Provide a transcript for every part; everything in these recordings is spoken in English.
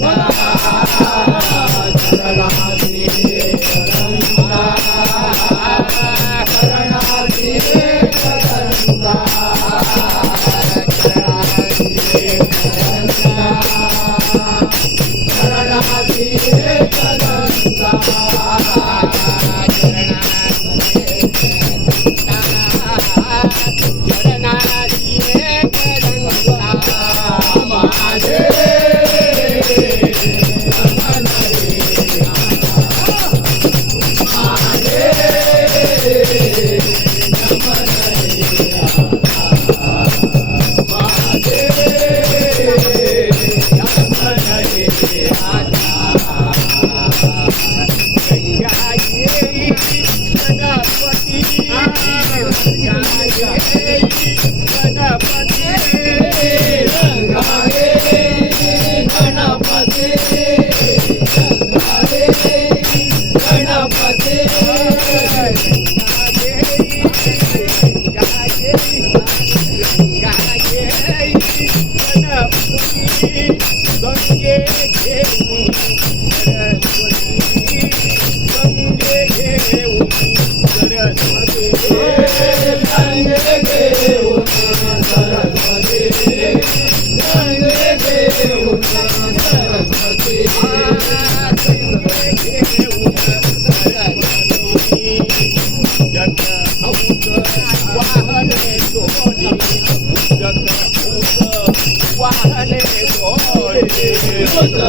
Bye. Yeah. Gange घेऊन सरस्वती गंगे घेऊन सरस्वती गंगे घेऊन सरस्वती गंगे घेऊन सरस्वती गंगे घेऊन सरस्वती जग हौस वाहने सोनी जग हौस वाहने सोनी Bye.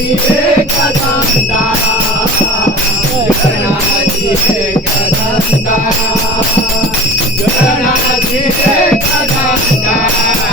Yeah. Jai Gadanda, Jai Gadanda.